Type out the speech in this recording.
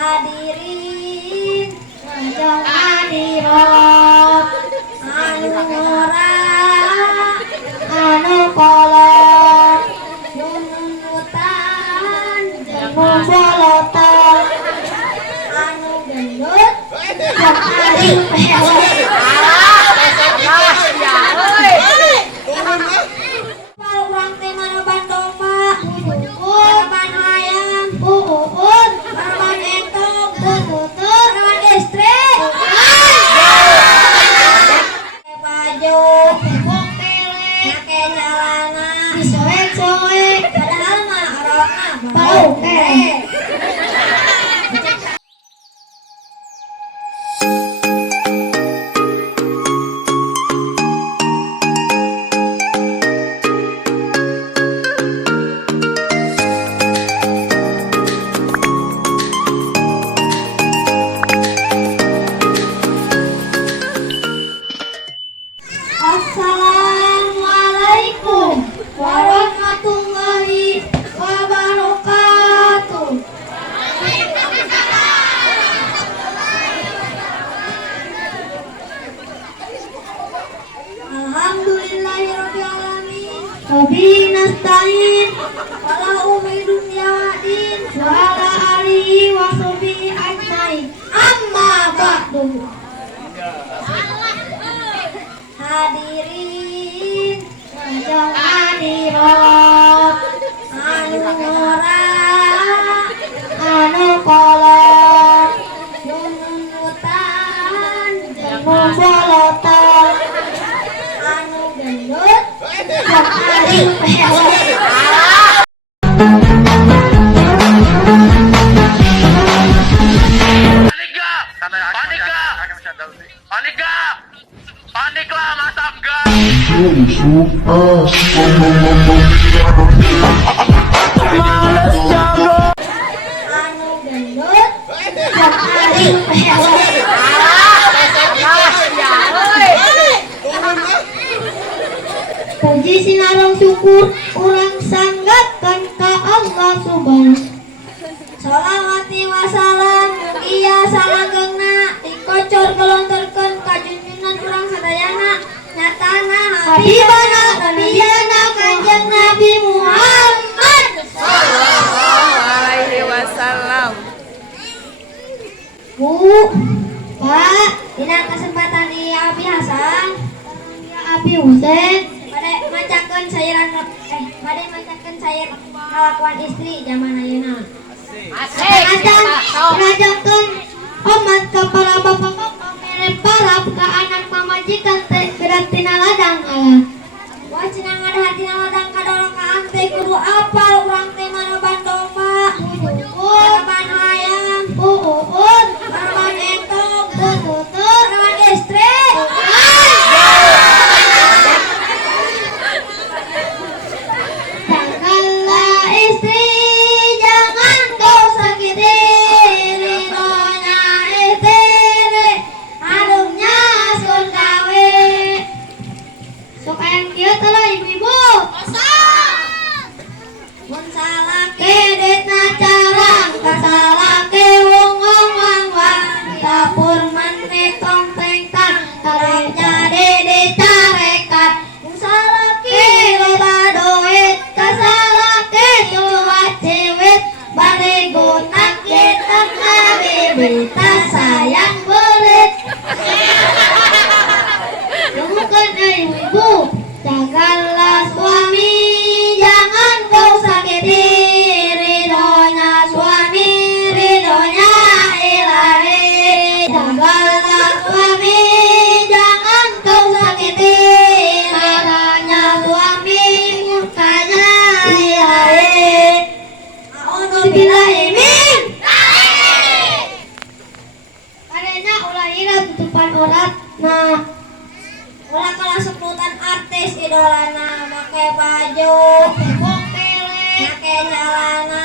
Hadirin ngajeng hadirat anu ngora anu kolot nunutan jeung bolotan anu gendut jeung ari urang teh mana bandong mah ban hayam uun ban entong tutut ban listrik baju tepuk tele make celana disoek-soek padahal mah orangna bau kere. Assalamualaikum warahmatullahi wabarakatuh. Alhamdulillahirabbil alamin. Wabihi nasta'in. Wala umri dunya wadin. Wa ala alihi wa sahbihi ajmain. Amma ba'du. Hadirin ngajeng hadirat anu ngora anu kolot nunutan jeung bolotan anu gendut jeung ari Paniklah Mas Amgar. Anu gendut jeung ari puji sinarong syukur urang sanggapkeun ka Allah subhanahu. Sholawati wasalam mugia salanggengna dikocor gelontorkeun ka junjungan urang sadayana nyatana habibana nabiyana kanjeng Nabi Muhammad Sallallahu alaihi wasallam. Bu, Pak, dina kesempatan ieu Abi Hasan, Abi Husein, bade macakeun sair ngalakuan istri zaman ayeuna. Acan ngajakeun omat ka para bapak-bapak mere parab ka anak pamajikan teh beratina ladang Allah. Wah cenah ngadahatina ladang kadorokaan teh kudu apal urang teh mana bandong mah. Ban hayam uun ban entong tutut ban listrik. Janganlah istri jangan kau sakiti ridhonya istri harumnya sun gawe. Sok aya kieu teh lah ibu-ibu. Mun salake detna carang kasalake wong-wong wang-wang dapur maneh tompeng tang karep jadi dicarekan. Mun salake loba doit kasalake tua cewek bade gunak kita bibita sayang belit. Bukan ibu, jagalah suami, jangan kau sakiti ridhonya suami, ridhonya ilahi. Jagalah suami, jangan kau sakiti ridhonya suami, murkanya ilahi. A'udzubillahi min karena ulah ira tutupan orat nah ulah kalah sepulutan artis idolana make baju tepuk tele make celana